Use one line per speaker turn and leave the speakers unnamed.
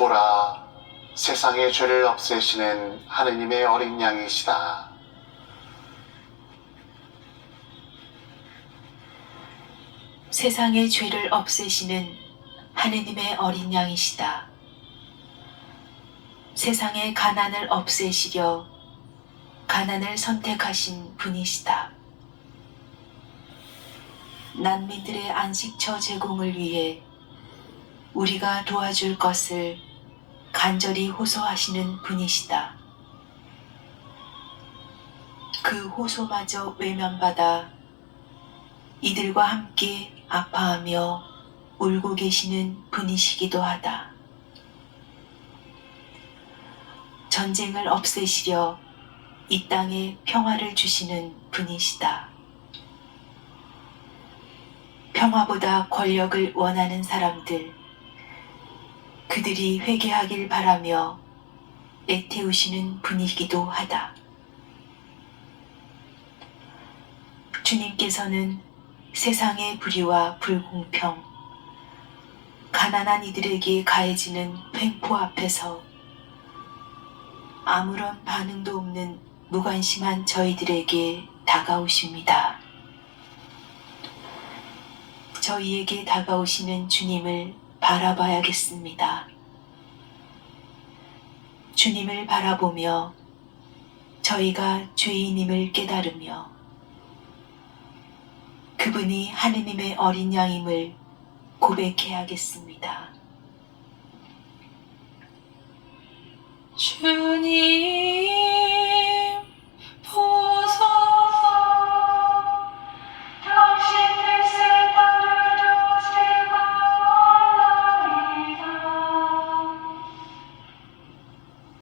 보라, 세상의 죄를 없애시는 하느님의 어린 양이시다.
세상의 죄를 없애시는 하느님의 어린 양이시다. 세상의 가난을 없애시려 가난을 선택하신 분이시다. 난민들의 안식처 제공을 위해 우리가 도와줄 것을 간절히 호소하시는 분이시다. 그 호소마저 외면받아 이들과 함께 아파하며 울고 계시는 분이시기도 하다. 전쟁을 없애시려 이 땅에 평화를 주시는 분이시다. 평화보다 권력을 원하는 사람들, 그들이 회개하길 바라며 애태우시는 분이기도 하다. 주님께서는 세상의 불의와 불공평, 가난한 이들에게 가해지는 횡포 앞에서 아무런 반응도 없는 무관심한 저희들에게 다가오십니다. 저희에게 다가오시는 주님을 바라봐야겠습니다. 주님을 바라보며 저희가 죄인임을 깨달으며 그분이 하느님의 어린 양임을 고백해야겠습니다.
주님